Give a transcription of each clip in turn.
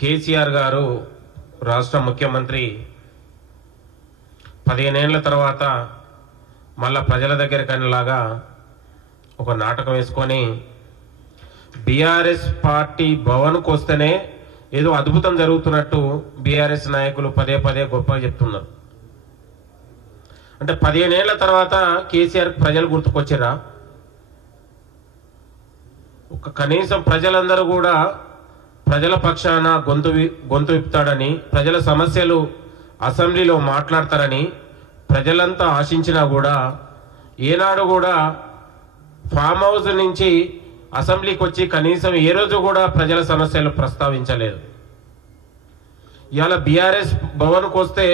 కేసీఆర్ గారు రాష్ట్ర ముఖ్యమంత్రి 15 ఏళ్ల తర్వాత మళ్ళా ప్రజల దగ్గరికి అనేలాగా ఒక నాటకం వేసుకొని బీఆర్ఎస్ పార్టీ భవన్కు వస్తేనే ఏదో అద్భుతం జరుగుతున్నట్టు బీఆర్ఎస్ నాయకులు పదే పదే గొప్పగా చెప్తున్నారు. అంటే 15 ఏళ్ల తర్వాత కేసీఆర్ ప్రజలు గుర్తుకొచ్చారా? ఒక కనీసం ప్రజలందరూ కూడా ప్రజల పక్షాన గొంతు విప్పుతాడని, ప్రజల సమస్యలు అసెంబ్లీలో మాట్లాడతారని ప్రజలంతా ఆశించినా కూడా ఏనాడు కూడా ఫామ్ హౌస్ నుంచి అసెంబ్లీకి వచ్చి కనీసం ఏ రోజు కూడా ప్రజల సమస్యలు ప్రస్తావించలేదు. ఇవాళ బీఆర్ఎస్ భవన్కు వస్తే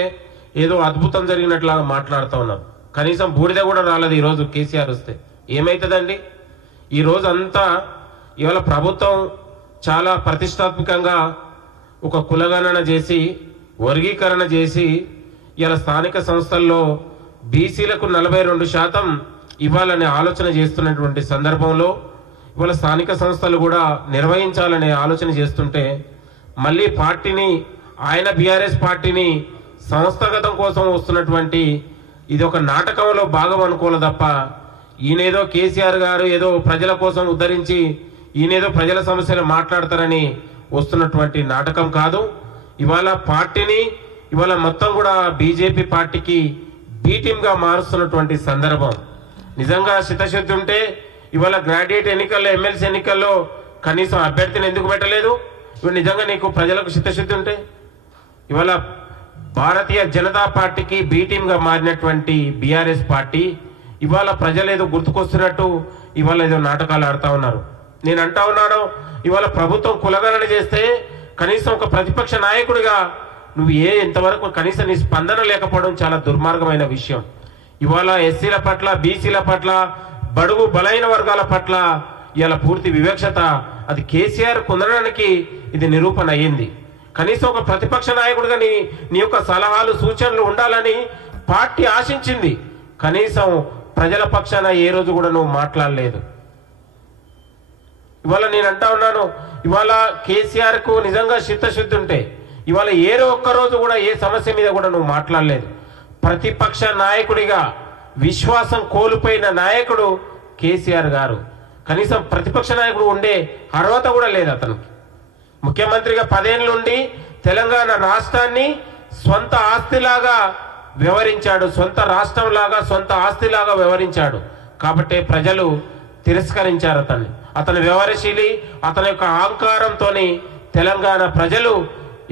ఏదో అద్భుతం జరిగినట్లాగా మాట్లాడుతూ ఉన్నారు. కనీసం బూడిద కూడా రాలేదు ఈరోజు కేసీఆర్ వస్తే. ఏమవుతుందండి? ఈరోజు అంతా ఇవాళ ప్రభుత్వం చాలా ప్రతిష్టాత్మకంగా ఒక కులగణన చేసి వర్గీకరణ చేసి ఇవాళ స్థానిక సంస్థల్లో బీసీలకు 42% ఇవ్వాలనే ఆలోచన చేస్తున్నటువంటి సందర్భంలో ఇవాళ స్థానిక సంస్థలు కూడా నిర్వహించాలనే ఆలోచన చేస్తుంటే మళ్ళీ పార్టీని ఆయన బీఆర్ఎస్ పార్టీని సంస్థాగతం కోసం వస్తున్నటువంటి ఇది ఒక నాటకంలో భాగం అనుకోవాలి తప్ప ఈయనేదో కేసీఆర్ గారు ఏదో ప్రజల కోసం ఉద్ధరించి ఈయనేదో ప్రజల సమస్యలు మాట్లాడతారని వస్తున్నటువంటి నాటకం కాదు. ఇవాళ పార్టీని ఇవాళ మొత్తం కూడా బీజేపీ పార్టీకి బీ టీమ్గా మారుస్తున్నటువంటి సందర్భం. నిజంగా చిత్తశుద్ధి ఉంటే ఇవాళ గ్రాడ్యుయేట్ ఎన్నికల్లో ఎమ్మెల్సీ ఎన్నికల్లో కనీసం అభ్యర్థిని ఎందుకు పెట్టలేదు? ఇవాళ నిజంగా నీకు ప్రజలకు చిత్తశుద్ధి ఉంటే ఇవాళ భారతీయ జనతా పార్టీకి బీ టీమ్గా మారినటువంటి బీఆర్ఎస్ పార్టీ ఇవాళ ప్రజలు ఏదో గుర్తుకొస్తున్నట్టు ఇవాళ ఏదో నాటకాలు ఆడుతూ ఉన్నారు. నేను అంటా ఉన్నాను, ఇవాళ ప్రభుత్వం కులగణన చేస్తే కనీసం ఒక ప్రతిపక్ష నాయకుడిగా నువ్వు ఇంతవరకు కనీసం నీ స్పందన లేకపోవడం చాలా దుర్మార్గమైన విషయం. ఇవాళ ఎస్సీల పట్ల, బీసీల పట్ల, బడుగు బలైన వర్గాల పట్ల ఇవాళ పూర్తి వివక్షత అది కేసీఆర్ పొందడానికి ఇది నిరూపణ అయ్యింది. కనీసం ఒక ప్రతిపక్ష నాయకుడిగా నీ యొక్క సలహాలు సూచనలు ఉండాలని పార్టీ ఆశించింది. కనీసం ప్రజల పక్షాన ఏ రోజు కూడా నువ్వు మాట్లాడలేదు. ఇవాళ నేను అంటా ఉన్నాను, ఇవాళ కేసీఆర్కు నిజంగా చిత్తశుద్ధి ఉంటే ఇవాళ ఒక్కరోజు కూడా ఏ సమస్య మీద కూడా నువ్వు మాట్లాడలేదు. ప్రతిపక్ష నాయకుడిగా విశ్వాసం కోల్పోయిన నాయకుడు కేసీఆర్ గారు. కనీసం ప్రతిపక్ష నాయకుడు ఉండే అర్హత కూడా లేదు అతనికి. ముఖ్యమంత్రిగా 10 ఏళ్ళు ఉండి తెలంగాణ రాష్ట్రాన్ని సొంత ఆస్తిలాగా వ్యవహరించాడు, సొంత రాష్ట్రంలాగా సొంత ఆస్తిలాగా వ్యవహరించాడు. కాబట్టి ప్రజలు తిరస్కరించారు అతని వ్యవహారశీలి, అతని యొక్క అహంకారంతో తెలంగాణ ప్రజలు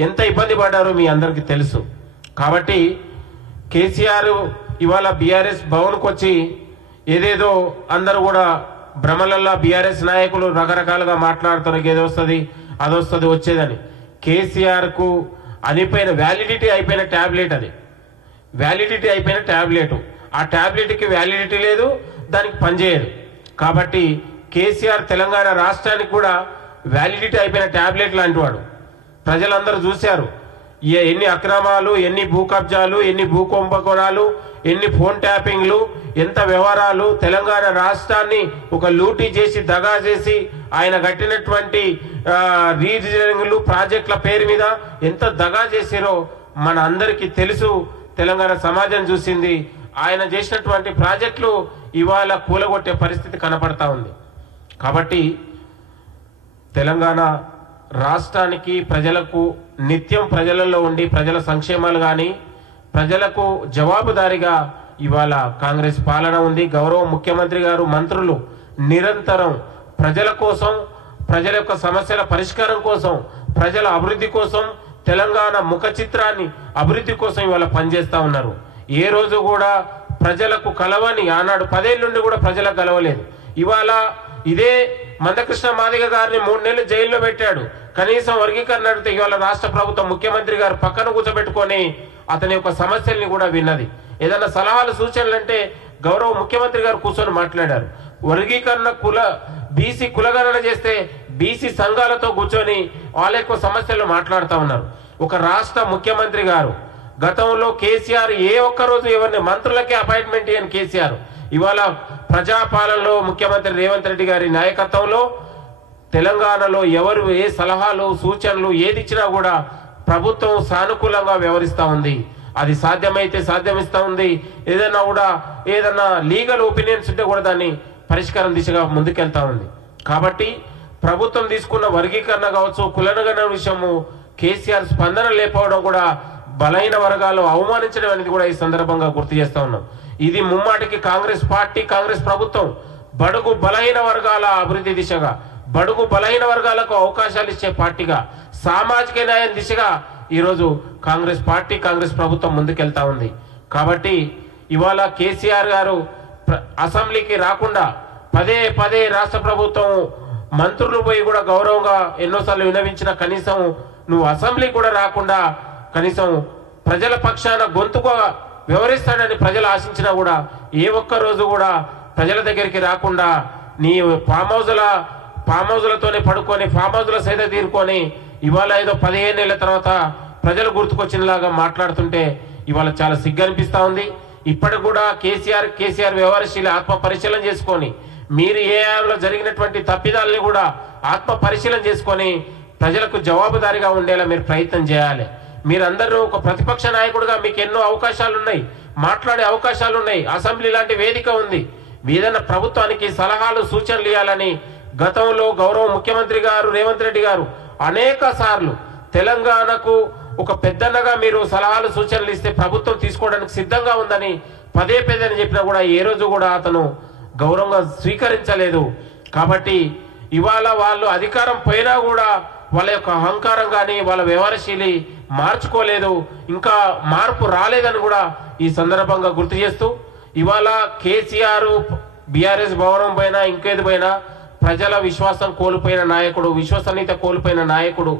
ఎంత ఇబ్బంది పడ్డారో మీ అందరికీ తెలుసు. కాబట్టి కేసీఆర్ ఇవాళ బీఆర్ఎస్ భవన్కు వచ్చి ఏదేదో అందరూ కూడా భ్రమలల్లా బీఆర్ఎస్ నాయకులు రకరకాలుగా మాట్లాడుతారు, ఏదో వస్తుంది అదొస్తుంది వచ్చేదని. కేసీఆర్కు అనిపోయిన వ్యాలిడిటీ అయిపోయిన ట్యాబ్లెట్ అది, వ్యాలిడిటీ అయిపోయిన ట్యాబ్లెట్. ఆ ట్యాబ్లెట్కి వ్యాలిడిటీ లేదు, దానికి పనిచేయదు. కాబట్టి కేసీఆర్ తెలంగాణ రాష్ట్రానికి కూడా వ్యాలిడిటీ అయిపోయిన ట్యాబ్లెట్ లాంటి వాడు. ప్రజలందరూ చూశారు ఎన్ని అక్రమాలు, ఎన్ని భూ కబ్జాలు, ఎన్ని భూ కుంభకోణాలు, ఎన్ని ఫోన్ ట్యాపింగ్లు, ఎంత వ్యవహారాలు. తెలంగాణ రాష్ట్రాన్ని ఒక లూటీ చేసి దగా చేసి ఆయన కట్టినటువంటి రీజనింగ్లు ప్రాజెక్టుల పేరు మీద ఎంత దగా చేసిరో మన అందరికీ తెలుసు. తెలంగాణ సమాజం చూసింది. ఆయన చేసినటువంటి ప్రాజెక్టులు ఇవాళ కూలగొట్టే పరిస్థితి కనపడతా ఉంది. కాబట్టి తెలంగాణ రాష్ట్రానికి ప్రజలకు నిత్యం ప్రజలలో ఉండి ప్రజల సంక్షేమాలు కానీ ప్రజలకు జవాబుదారీగా ఇవాళ కాంగ్రెస్ పాలన ఉంది. గౌరవ ముఖ్యమంత్రి గారు, మంత్రులు నిరంతరం ప్రజల కోసం, ప్రజల యొక్క సమస్యల పరిష్కారం కోసం, ప్రజల అభివృద్ధి కోసం, తెలంగాణ ముఖ చిత్రాన్ని అభివృద్ధి కోసం ఇవాళ పనిచేస్తూ ఉన్నారు. ఏ రోజు కూడా ప్రజలకు కలవని ఆనాడు 10 ఏళ్ళ నుండి కూడా ప్రజలకు కలవలేదు. ఇవాళ ఇదే మందకృష్ణ మాదిగ గారిని 3 నెలలు జైల్లో పెట్టాడు. కనీసం వర్గీకరణ అడిగితే ఇవాళ రాష్ట్ర ప్రభుత్వం ముఖ్యమంత్రి గారు పక్కన కూర్చోబెట్టుకొని అతని యొక్క సమస్యల్ని కూడా విన్నది. ఏదైనా సలహాలు సూచనలు అంటే గౌరవ ముఖ్యమంత్రి గారు కూర్చొని మాట్లాడారు. వర్గీకరణ బీసీ కులగణన చేస్తే బీసీ సంఘాలతో కూర్చొని వాళ్ళ యొక్క సమస్యలు మాట్లాడుతూ ఉన్నారు. ఒక రాష్ట్ర ముఖ్యమంత్రి గారు గతంలో కేసీఆర్ ఒక్కరోజు ఎవరిని మంత్రులకే అపాయింట్మెంట్ ఇయ్యని కేసీఆర్ ఇవాళ ప్రజాపాలనలో ముఖ్యమంత్రి రేవంత్ రెడ్డి గారి నాయకత్వంలో తెలంగాణలో ఎవరు ఏ సలహాలు సూచనలు ఏది ఇచ్చినా కూడా ప్రభుత్వం సానుకూలంగా వ్యవహరిస్తూ ఉంది. అది సాధ్యమైతే సాధ్యమిస్తూ ఉంది. ఏదైనా లీగల్ ఒపీనియన్స్ ఉంటే కూడా దాన్ని పరిష్కారం దిశగా ముందుకెళ్తా ఉంది. కాబట్టి ప్రభుత్వం తీసుకున్న వర్గీకరణ కావచ్చు, కులగణన విషయము కేసీఆర్ స్పందన లేకపోవడం కూడా బలహీన వర్గాలు అవమానించడం అనేది కూడా ఈ సందర్భంగా గుర్తు చేస్తా ఉన్నాం. ఇది ముమ్మాటికి కాంగ్రెస్ పార్టీ, కాంగ్రెస్ ప్రభుత్వం బడుగు బలహీన వర్గాల అభివృద్ధి దిశగా, బడుగు బలహీన వర్గాలకు అవకాశాలు ఇచ్చే పార్టీగా, సామాజిక న్యాయం దిశగా ఈరోజు కాంగ్రెస్ పార్టీ, కాంగ్రెస్ ప్రభుత్వం ముందుకెళ్తా ఉంది. కాబట్టి ఇవాళ కేసీఆర్ గారు అసెంబ్లీకి రాకుండా పదే రాష్ట్ర ప్రభుత్వం మంత్రులు పోయి కూడా గౌరవంగా ఎన్నోసార్లు వినవించిన కనీసం నువ్వు అసెంబ్లీ కూడా రాకుండా కనీసం ప్రజల పక్షాన గొంతుగా వ్యవహరిస్తాడని ప్రజలు ఆశించినా కూడా ఏ ఒక్క రోజు కూడా ప్రజల దగ్గరికి రాకుండా నీ ఫామ్ హౌజులతోనే పడుకొని ఫామ్ హౌజుల సైతం తీరుకొని ఇవాళ ఏదో 15 ఏళ్ల తర్వాత ప్రజలు గుర్తుకొచ్చినలాగా మాట్లాడుతుంటే ఇవాళ చాలా సిగ్గు అనిపిస్తా ఉంది. ఇప్పటికి కూడా కేసీఆర్ వ్యవహారశీల ఆత్మ పరిశీలన చేసుకొని మీరు ఏ ఆయంలో జరిగినటువంటి తప్పిదాలని కూడా ఆత్మ పరిశీలన చేసుకొని ప్రజలకు జవాబుదారీగా ఉండేలా మీరు ప్రయత్నం చేయాలి. మీరందరూ ఒక ప్రతిపక్ష నాయకుడిగా మీకు ఎన్నో అవకాశాలు ఉన్నాయి, మాట్లాడే అవకాశాలు ఉన్నాయి. అసెంబ్లీ లాంటి వేదిక ఉంది. ఏదైనా ప్రభుత్వానికి సలహాలు సూచనలు ఇవ్వాలని గతంలో గౌరవ ముఖ్యమంత్రి గారు రేవంత్ రెడ్డి గారు అనేక సార్లు తెలంగాణకు ఒక పెద్దన్నగా మీరు సలహాలు సూచనలు ఇస్తే ప్రభుత్వం తీసుకోవడానికి సిద్ధంగా ఉందని పదే చెప్పినా కూడా ఏ రోజు కూడా అతను గౌరవంగా స్వీకరించలేదు. కాబట్టి ఇవాళ వాళ్ళు అధికారం పోయినా కూడా వాళ్ళ యొక్క అహంకారం కానీ వాళ్ళ వ్యవహారశీలి మార్చుకోలేదు, ఇంకా మార్పు రాలేదని కూడా ఈ సందర్భంగా గుర్తు చేస్తూ ఇవాళ కేసీఆర్ బీఆర్ఎస్ భవనం పైన ఇంకేది పైన ప్రజల విశ్వాసం కోల్పోయిన నాయకుడు, విశ్వసనీయత కోల్పోయిన నాయకుడు.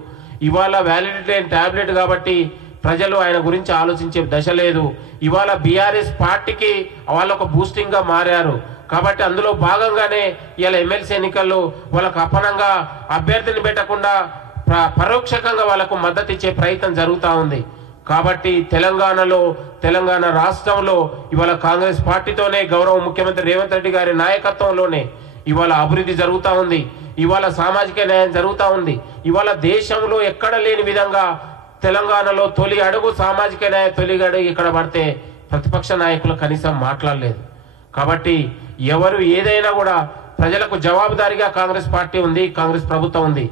ఇవాళ వ్యాలిడిటీ అయిన టాబ్లెట్ కాబట్టి ప్రజలు ఆయన గురించి ఆలోచించే దశ లేదు. ఇవాళ బీఆర్ఎస్ పార్టీకి వాళ్ళొక బూస్టింగ్ గా మారారు. కాబట్టి అందులో భాగంగానే ఇలా ఎమ్మెల్సీ ఎన్నికల్లో వాళ్ళకు అపనంగా అభ్యర్థిని పెట్టకుండా పరోక్షకంగా వాళ్ళకు మద్దతు ఇచ్చే ప్రయత్నం జరుగుతూ ఉంది. కాబట్టి తెలంగాణ రాష్ట్రంలో ఇవాళ కాంగ్రెస్ పార్టీతోనే గౌరవ ముఖ్యమంత్రి రేవంత్ రెడ్డి గారి నాయకత్వంలోనే ఇవాళ అభివృద్ధి జరుగుతూ ఉంది. ఇవాళ సామాజిక న్యాయం జరుగుతూ ఉంది. ఇవాళ దేశంలో ఎక్కడ లేని విధంగా తెలంగాణలో తొలి అడుగు సామాజిక న్యాయ తొలి అడుగు ఇక్కడ పడితే ప్రతిపక్ష నాయకులు కనీసం మాట్లాడలేదు. కాబట్టి ఎవరు ఏదైనా కూడా ప్రజలకు జవాబుదారీగా కాంగ్రెస్ పార్టీ ఉంది, కాంగ్రెస్ ప్రభుత్వం ఉంది.